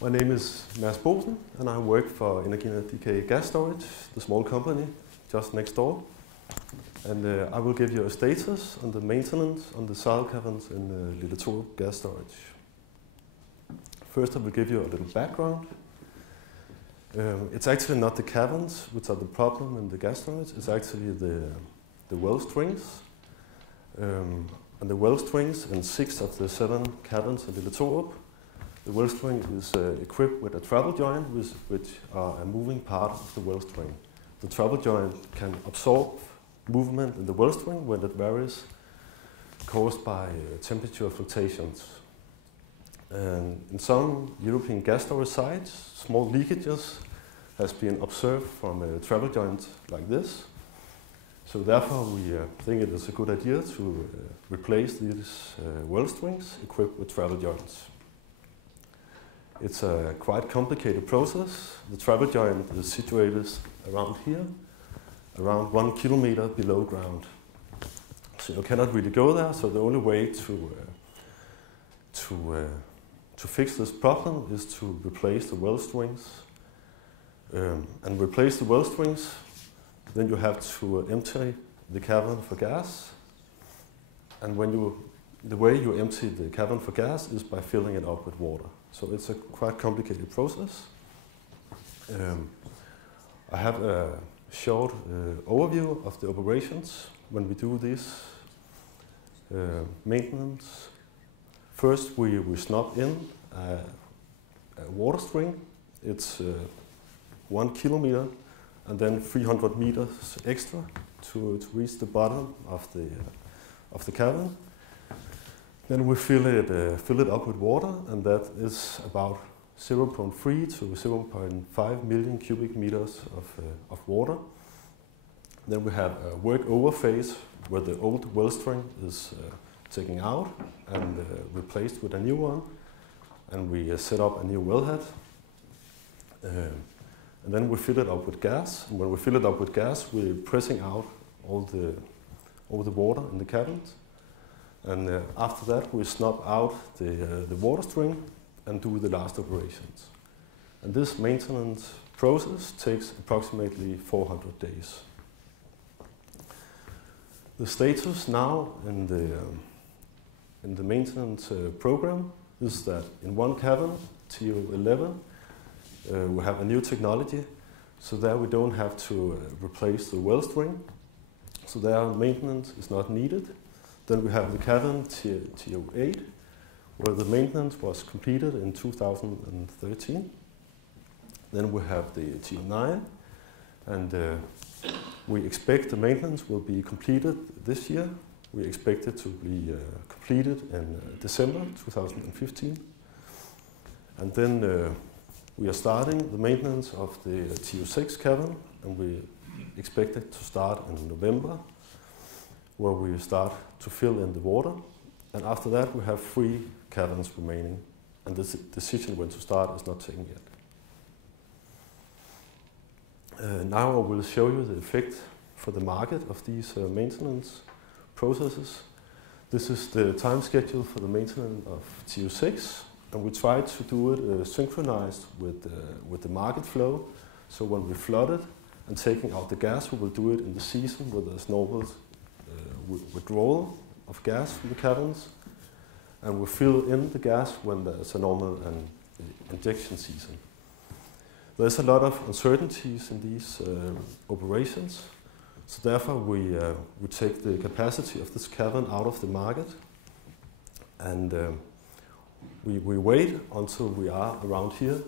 My name is Boesen, and I work for Energinet.dk gas storage, the small company just next door. And I will give you a status on the maintenance on the soil caverns in Ballerup gas storage. First, I will give you a little background. It's actually not the caverns which are the problem in the gas storage. It's actually the well strings. And the well strings in 6 of the 7 caverns in Ballerup. The well string is equipped with a travel joint, which are a moving part of the well string. The travel joint can absorb movement in the well string when it varies, caused by temperature fluctuations. And in some European gas storage sites, small leakages has been observed from a travel joint like this. So therefore, we think it is a good idea to replace these well strings equipped with travel joints. It's a quite complicated process. The travel joint is situated around here, around 1 kilometer below ground. So you cannot really go there, so the only way to fix this problem is to replace the well strings. And replace the well strings, then you have to empty the cavern for gas. And the way you empty the cavern for gas is by filling it up with water. So it's a quite complicated process. I have a short overview of the operations when we do this maintenance. First, we snap in a water string. It's 1 kilometer and then 300 meters extra to reach the bottom of the cavern. Then we fill it up with water, and that is about 0.3 to 0.5 million cubic meters of water. Then we have a work-over phase where the old well string is taken out and replaced with a new one, and we set up a new wellhead. And then we fill it up with gas. And when we fill it up with gas, we're pressing out all the water in the caverns. And after that, we snap out the water string and do the last operations. And this maintenance process takes approximately 400 days. The status now in the maintenance program is that in one cavern, TO11, we have a new technology, so there we don't have to replace the well string, so there maintenance is not needed. Then we have the cavern TO8, where the maintenance was completed in 2013. Then we have the TO9, and we expect the maintenance will be completed this year. We expect it to be completed in December 2015. And then we are starting the maintenance of the TO6 cavern, and we expect it to start in November, where we start to fill in the water. And after that, we have 3 caverns remaining, and the decision when to start is not taken yet. Now I will show you the effect for the market of these maintenance processes. This is the time schedule for the maintenance of TO6. And we try to do it synchronized with the market flow. So when we flood it and taking out the gas, we will do it in the season where there's normal withdrawal of gas from the caverns. And we fill in the gas when there's a normal injection season. There's a lot of uncertainties in these operations. So therefore we take the capacity of this cavern out of the market, and we wait until we are around here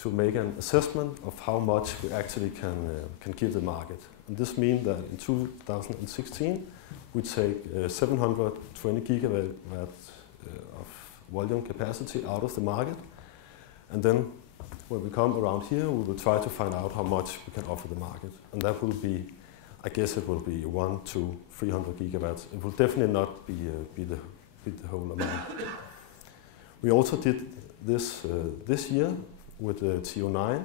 to make an assessment of how much we actually can give the market. And this means that in 2016 we take 720 gigawatt of volume capacity out of the market, and then when we come around here we will try to find out how much we can offer the market, and that will be, I guess it will be 100 to 300 gigawatts. It will definitely not be the whole amount. We also did this year with the TO9.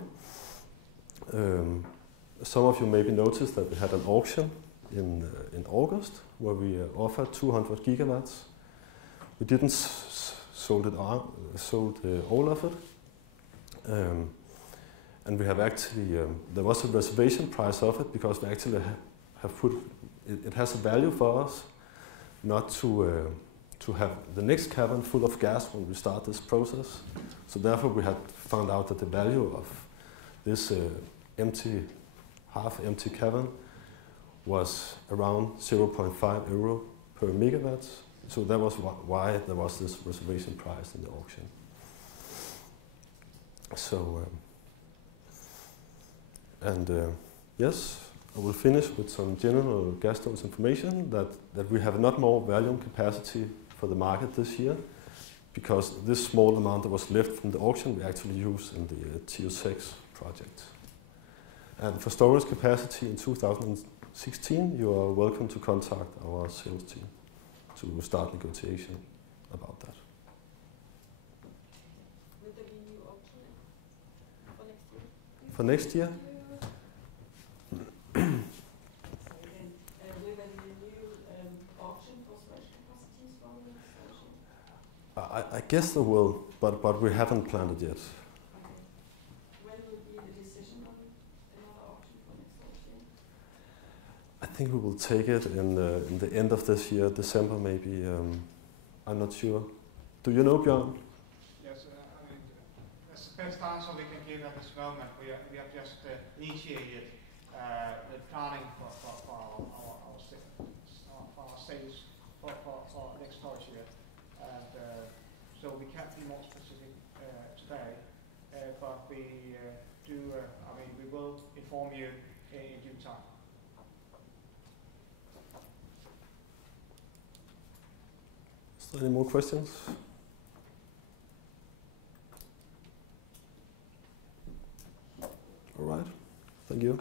Some of you maybe noticed that we had an auction in August where we offered 200 gigawatts. We didn't sold all of it, And we have actually, there was a reservation price of it because we actually have put, it has a value for us not to have the next cavern full of gas when we start this process. So therefore we had found out that the value of this half-empty cavern was around 0.5 euro per megawatt. So that was why there was this reservation price in the auction. So, yes, I will finish with some general gas storage information that we have not more volume capacity for the market this year, because this small amount that was left from the auction we actually use in the TO6 project. And for storage capacity in 2016, you are welcome to contact our sales team to start negotiation about that. Will there be a new auction for next year? For next year? Will there be a new auction for storage capacities for the installation? I guess there will, but we haven't planned it yet. Okay. When will be the decision on another auction for next year? I think we will take it in the end of this year, December maybe. I'm not sure. Do you know, Björn? Yes, I mean, that's the best answer we can give at this moment. We have just initiated the planning for our sales for next storage year, and so we can't be more specific today. But we do. I mean, we will inform you in due time. Is there any more questions? All right. Thank you.